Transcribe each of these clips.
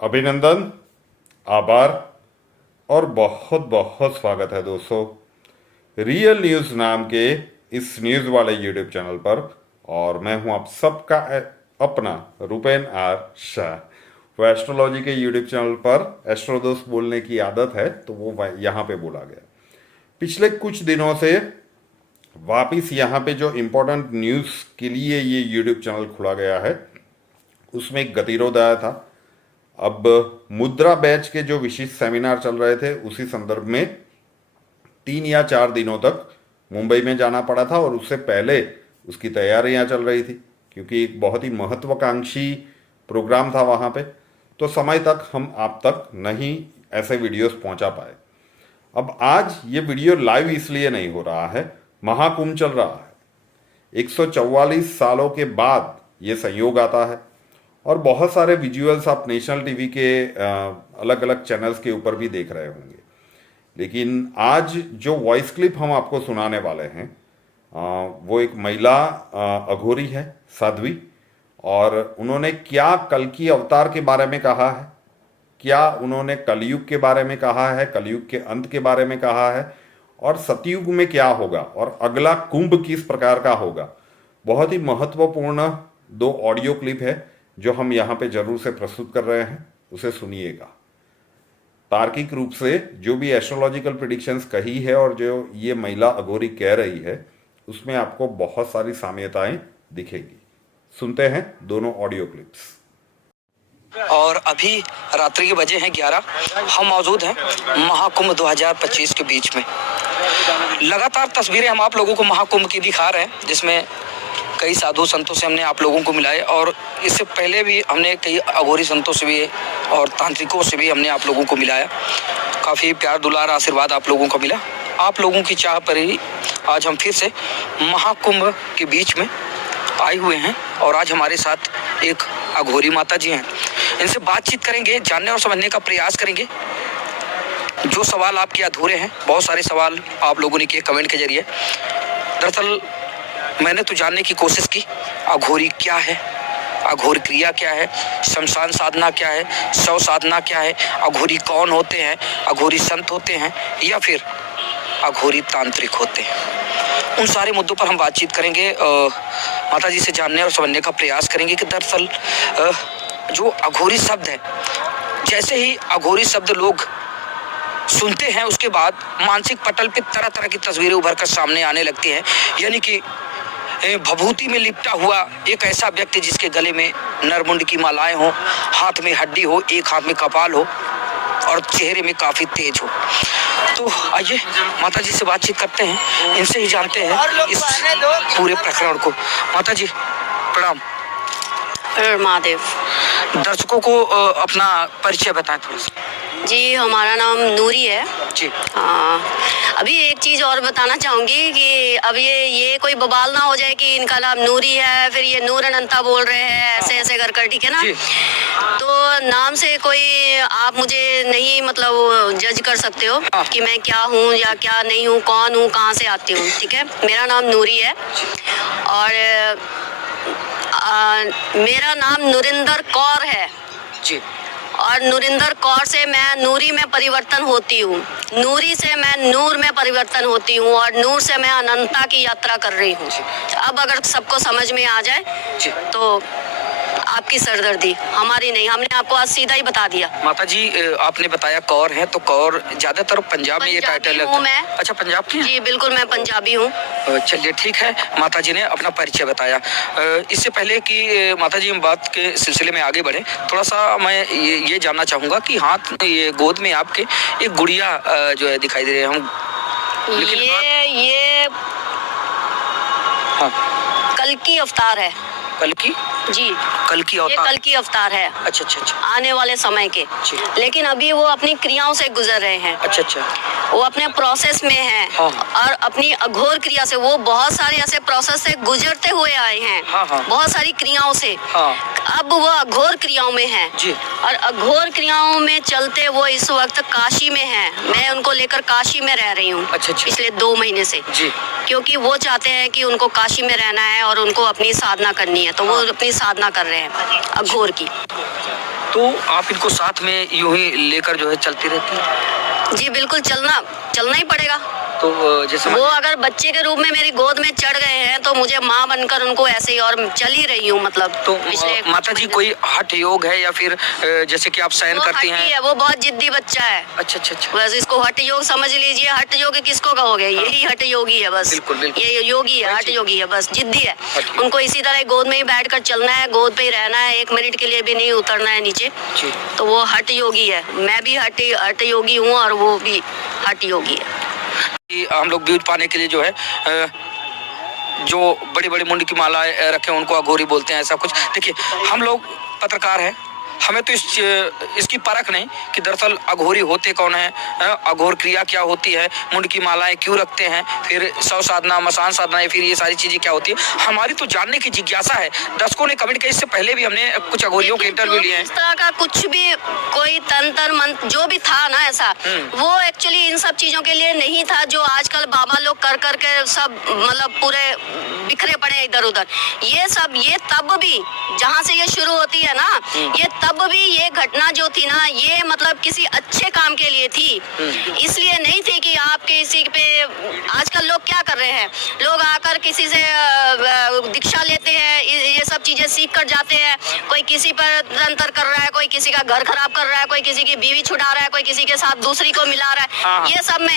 अभिनंदन, आभार और बहुत बहुत स्वागत है दोस्तों रियल न्यूज़ नाम के इस न्यूज़ वाले यूट्यूब चैनल पर। और मैं हूं आप सबका अपना रूपेन आर शाह। वो एस्ट्रोलॉजी के यूट्यूब चैनल पर एस्ट्रो दोस्त बोलने की आदत है तो वो यहाँ पे बोला गया। पिछले कुछ दिनों से वापिस यहाँ पे जो इम्पोर्टेंट न्यूज़ के लिए ये यूट्यूब चैनल खुला गया है उसमें एक गतिरोध आया था। अब मुद्रा बैच के जो विशेष सेमिनार चल रहे थे उसी संदर्भ में 3 या 4 दिनों तक मुंबई में जाना पड़ा था और उससे पहले उसकी तैयारियां चल रही थी क्योंकि एक बहुत ही महत्वाकांक्षी प्रोग्राम था वहाँ पे। तो समय तक हम आप तक नहीं ऐसे वीडियोस पहुँचा पाए। अब आज ये वीडियो लाइव इसलिए नहीं हो रहा है, महाकुंभ चल रहा है। 144 सालों के बाद ये संयोग आता है और बहुत सारे विजुअल्स आप नेशनल टीवी के अलग अलग चैनल्स के ऊपर भी देख रहे होंगे। लेकिन आज जो वॉइस क्लिप हम आपको सुनाने वाले हैं वो एक महिला अघोरी है, साध्वी, और उन्होंने क्या कल की अवतार के बारे में कहा है, क्या उन्होंने कलयुग के बारे में कहा है, कलयुग के अंत के बारे में कहा है, और सतयुग में क्या होगा और अगला कुंभ किस प्रकार का होगा। बहुत ही महत्वपूर्ण 2 ऑडियो क्लिप है जो हम यहाँ पे जरूर से प्रस्तुत कर रहे हैं, उसे सुनिएगा। तार्किक रूप से जो भी एस्ट्रोलॉजिकल प्रिडिक्शंस कही है और जो ये महिला अघोरी कह रही है उसमें आपको बहुत सारी साम्यताएं दिखेगी। सुनते हैं दोनों ऑडियो क्लिप्स। और अभी रात्रि के बजे हैं 11। हम मौजूद हैं महाकुंभ 2025 के बीच में। लगातार तस्वीरें हम आप लोगों को महाकुंभ की दिखा रहे हैं जिसमें कई साधु संतों से हमने आप लोगों को मिलाए और इससे पहले भी हमने कई अघोरी संतों से भी और तांत्रिकों से भी हमने आप लोगों को मिलाया। काफ़ी प्यार दुलार आशीर्वाद आप लोगों को मिला। आप लोगों की चाह पर ही आज हम फिर से महाकुंभ के बीच में आए हुए हैं और आज हमारे साथ एक अघोरी माता जी हैं। इनसे बातचीत करेंगे, जानने और समझने का प्रयास करेंगे। जो सवाल आपके अधूरे हैं, बहुत सारे सवाल आप लोगों ने किए कमेंट के जरिए। दरअसल मैंने तो जानने की कोशिश की अघोरी क्या है, अघोर क्रिया क्या है, शमशान साधना क्या है, शव साधना क्या है, अघोरी कौन होते हैं, अघोरी संत होते हैं या फिर अघोरी तांत्रिक होते हैं। उन सारे मुद्दों पर हम बातचीत करेंगे। माता जी से जानने और समझने का प्रयास करेंगे कि दरअसल जो अघोरी शब्द है, जैसे ही अघोरी शब्द लोग सुनते हैं उसके बाद मानसिक पटल पे तरह तरह की तस्वीरें उभर कर सामने आने लगती हैं। यानी कि भभूति में लिपटा हुआ एक ऐसा व्यक्ति जिसके गले में नरमुंड की मालाएं हो, हाथ में हड्डी हो, एक हाथ में कपाल हो और चेहरे में काफी तेज हो। तो आइए माता जी से बातचीत करते हैं, इनसे ही जानते हैं इस पूरे प्रकरण को। माता जी प्रणाम। महादेव। दर्शकों को अपना परिचय बताएं थोड़ा सा। जी, हमारा नाम नूरी है जी। अभी एक चीज़ और बताना चाहूँगी कि अब ये कोई बवाल ना हो जाए कि इनका नाम नूरी है फिर ये नूर अनंता बोल रहे हैं ऐसे ऐसे कर कर, ठीक है ना। तो नाम से कोई आप मुझे नहीं मतलब जज कर सकते हो कि मैं क्या हूँ या क्या नहीं हूँ, कौन हूँ, कहाँ से आती हूँ, ठीक है। मेरा नाम नूरी है और मेरा नाम नूरिंदर कौर है जी। और नूरिंदर कौर से मैं नूरी में परिवर्तन होती हूँ, नूरी से मैं नूर में परिवर्तन होती हूँ और नूर से मैं अनंता की यात्रा कर रही हूँ। अब अगर सबको समझ में आ जाए तो आपकी सरदर्दी, हमारी नहीं। हमने आपको आज सीधा ही बता दिया। माता जी आपने बताया कौर है, तो कौर ज्यादातर पंजाब में ये टाइटल है। मैं अच्छा, पंजाब की? जी बिल्कुल, मैं पंजाबी हूँ। चलिए ठीक है। माता जी ने अपना परिचय बताया। इससे पहले कि माता जी हम बात के सिलसिले में आगे बढ़े, थोड़ा सा मैं ये जानना चाहूँगा कि हाथ ये गोद में आपके एक गुड़िया जो है दिखाई दे रही है। हम ये हाँ, कल की अवतार है। कल की? जी, कल की ये अवतार? कल की अवतार है। अच्छा अच्छा अच्छा। आने वाले समय के, लेकिन अभी वो अपनी क्रियाओं से गुजर रहे हैं। अच्छा अच्छा। वो अपने प्रोसेस में है और अपनी अघोर क्रिया से वो बहुत सारे ऐसे प्रोसेस से गुजरते हुए आए हैं। बहुत सारी क्रियाओं से अब वो अघोर क्रियाओं में है जी। और अघोर क्रियाओं में चलते वो इस वक्त काशी में है। मैं उनको लेकर काशी में रह रही हूँ पिछले 2 महीने से जी। क्योंकि वो चाहते हैं कि उनको काशी में रहना है और उनको अपनी साधना करनी है, तो वो अपनी साधना कर रहे हैं अघोर की। तो आप इनको साथ में यूं ही लेकर जो है चलती रहती है? जी बिल्कुल, चलना ही पड़ेगा। तो जैसे वो अगर बच्चे के रूप में मेरी गोद में चढ़ गए हैं तो मुझे माँ बनकर उनको ऐसे ही और चल ही रही हूँ, मतलब तो पिछले माता जी कोई हठ योग है या फिर जैसे कि आप सहन वो करती हठी हैं? है, वो बहुत जिद्दी बच्चा है। अच्छा। बस इसको हठ योग समझ लीजिए। हठ योग किसको कहोगे? यही हठ योगी है बस। बिल्कुल। ये योगी है, हठ योगी है, बस जिद्दी है। हठ। उनको इसी तरह गोद में ही बैठकर चलना है, गोद पे ही रहना है, 1 मिनट के लिए भी नहीं उतरना है नीचे। जी। तो वो हठ योगी है। मैं भी हठ योगी हूँ और वो भी हठ योगी है। कि हम लोग व्यूज पाने के लिए जो है जो बड़ी बड़ी मुंड की मालाएं रखे उनको अघोरी बोलते हैं, ऐसा कुछ। देखिए, हम लोग पत्रकार हैं, हमें तो इसकी परख नहीं कि दरअसल अघोरी होते कौन है, अघोर क्रिया क्या होती है, मुंड की मालाएं क्यों रखते हैं, फिर सौ साधना, मसान साधना, फिर ये सारी चीजें क्या होती है, हमारी तो जानने की जिज्ञासा है। दर्शकों ने कमेंट किया, इससे पहले भी हमने कुछ अघोरियों के इंटरव्यू लिए हैं। इस तरह का कुछ भी कोई तंत्र मंत्र जो भी था ना ऐसा, वो एक्चुअली इन सब चीजों के लिए नहीं था जो आजकल बाबा लोग कर करके सब मतलब पूरे बिखरे पड़े इधर उधर। ये सब ये तब भी जहाँ से ये शुरू होती है ना, ये तब भी ये घटना जो थी ना, ये मतलब किसी अच्छे काम के लिए थी। इसलिए नहीं थी कि आप किसी पे, आजकल लोग क्या कर रहे हैं, लोग आकर किसी से दीक्षा लेते हैं, ये सब चीजें सीख कर जाते हैं। कोई किसी पर तंत्र कर रहा है, कोई किसी का घर खराब कर रहा है, कोई किसी की बीवी छुड़ा रहा है, कोई किसी के साथ दूसरी को मिला रहा है। हाँ।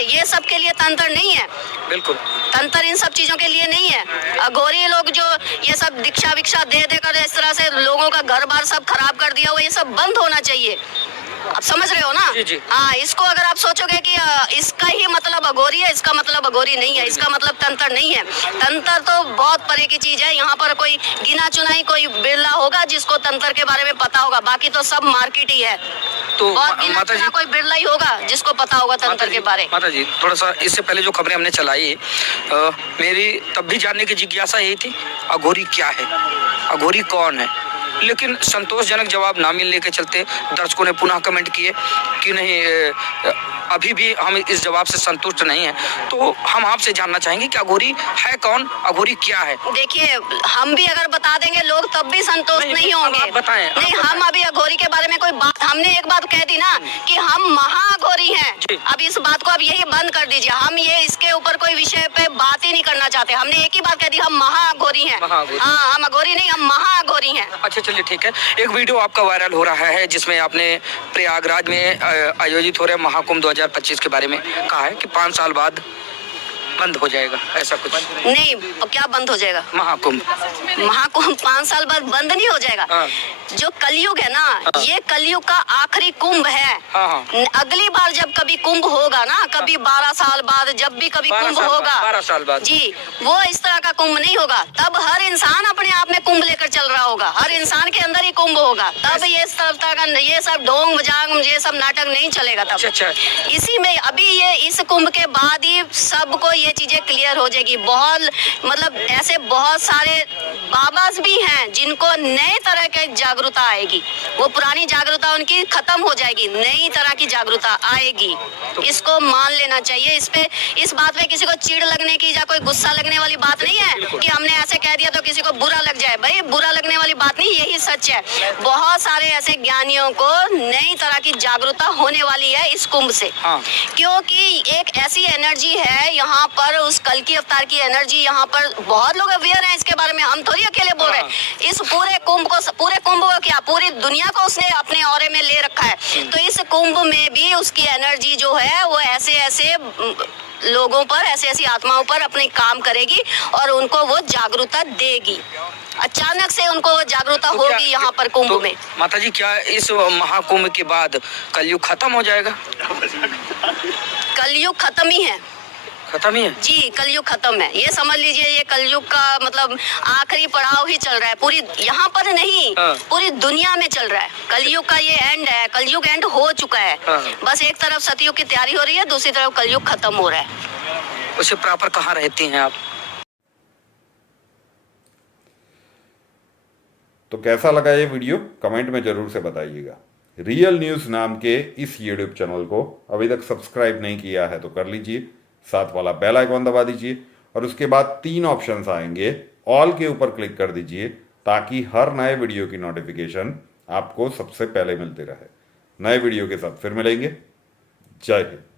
ये सब के लिए तंत्र नहीं है। बिल्कुल, तंत्र इन सब चीजों के लिए नहीं है। अघोरी लोग जो ये सब दीक्षा विक्षा दे देकर इस तरह से लोगों का घर बार सब खराब कर दिया हुआ, ये सब बंद होना चाहिए। आप समझ रहे हो ना? जी। हाँ, इसको अगर आप सोचोगे कि इसका ही मतलब अघोरी है, इसका मतलब अघोरी नहीं है, इसका मतलब तंत्र नहीं है। तंत्र तो बहुत परे की चीज है। यहाँ पर कोई गिना चुनाई कोई बिरला होगा जिसको तंत्र के बारे में पता होगा, बाकी तो सब मार्केट ही है। तो माता जी कोई बिरला ही होगा जिसको पता होगा तंत्र के बारे। माता जी, थोड़ा सा इससे पहले जो खबरें हमने चलाई, मेरी तब भी जानने की जिज्ञासा यही थी, अघोरी क्या है, अघोरी कौन है, लेकिन संतोषजनक जवाब ना मिलने के चलते दर्शकों ने पुनः कमेंट किए कि नहीं, अभी भी हम इस जवाब से संतुष्ट नहीं हैं। तो हम आपसे जानना चाहेंगे कि अघोरी है कौन, अघोरी क्या है? देखिए, हम भी अगर बता देंगे लोग तब भी संतुष्ट नहीं होंगे। आप बताएं, नहीं, हम अभी अघोरी के बारे में कोई बात, हमने एक बात कह दी ना कि हम महाअघोरी हैं। अब इस बात को अब यही बंद कर दीजिए। हम ये इसके ऊपर कोई विषय पे बात ही नहीं करना चाहते। हमने एक ही बात कह दी, हम महाअघोरी हैं। हाँ, हम अघोरी नहीं, हम महाअघोरी हैं। अच्छा, चलिए ठीक है। एक वीडियो आपका वायरल हो रहा है जिसमें आपने प्रयागराज में आयोजित हो रहे महाकुंभ 2025 के बारे में कहा है कि 5 साल बाद बंद हो जाएगा, ऐसा कुछ नहीं। क्या बंद हो जाएगा? महाकुंभ 5 साल बाद बंद नहीं हो जाएगा। जो कलयुग है ना, ये कलयुग का आखिरी कुंभ है। अगली बार जब कभी कुंभ होगा ना, कभी 12 साल बाद, जब भी कभी कुंभ होगा, 12 साल बाद जी, वो इस तरह का कुंभ नहीं होगा। तब हर इंसान अपने आप में कुंभ लेकर चल रहा होगा, हर इंसान के अंदर ही कुंभ होगा। तब ये सब ढोंग मजाक, ये सब नाटक नहीं चलेगा तब। अच्छा। इसी में अभी ये इस कुंभ के बाद ही सबको ये चीजें क्लियर हो जाएगी। बहुत मतलब ऐसे बहुत सारे बाबास भी हैं जिनको नए तरह के जागरूकता आएगी। वो पुरानी जागरूकता उनकी खत्म हो जाएगी, नई तरह की जागरूकता आएगी। इसको मान लेना चाहिए। इस बात पे किसी को चिढ़ लगने की या कोई गुस्सा लगने वाली बात नहीं है कि हमने ऐसे कह दिया तो किसी को बुरा लग जाए। भाई, बुरा लगने वाली बात नहीं, यही सच है। बहुत सारे ऐसे ज्ञानियों को नई तरह की जागरूकता होने वाली है इस कुंभ से। क्योंकि एक ऐसी एनर्जी है यहाँ पर, उस कल की अवतार की एनर्जी यहाँ पर बहुत लोग अवेयर हैं इसके बारे में। हम थोड़ी अकेले बोल रहे हैं। इस पूरे कुंभ को क्या पूरी दुनिया को उसने अपने औरे में ले रखा है। तो इस कुंभ में भी उसकी एनर्जी जो है वो ऐसे ऐसे लोगों पर, ऐसी ऐसी आत्माओं पर अपने काम करेगी और उनको वो जागरूकता देगी। अचानक से उनको वो जागरूकता होगी यहाँ पर कुंभ में। माता जी, क्या इस महाकुंभ के बाद कलयुग खत्म हो जाएगा? कलयुग खत्म ही है। खत्म ही है जी, कलयुग खत्म है। ये समझ लीजिए, ये कलयुग का मतलब आखिरी पड़ाव ही चल रहा है। पूरी यहाँ पर नहीं, पूरी दुनिया में चल रहा है। कलयुग का ये एंड है। कलयुग एंड हो चुका है। बस एक तरफ सतयुग की तैयारी हो रही है, दूसरी तरफ कलयुग खत्म हो रहा है। उसे प्रॉपर कहाँ रहती हैं आप? तो कैसा लगा ये वीडियो कमेंट में जरूर से बताइएगा। रियल न्यूज़ नाम के इस यूट्यूब चैनल को अभी तक सब्सक्राइब नहीं किया है तो कर लीजिए, साथ वाला बेल आइकॉन दबा दीजिए और उसके बाद 3 ऑप्शंस आएंगे, ऑल के ऊपर क्लिक कर दीजिए ताकि हर नए वीडियो की नोटिफिकेशन आपको सबसे पहले मिलती रहे। नए वीडियो के साथ फिर मिलेंगे। जय हिंद।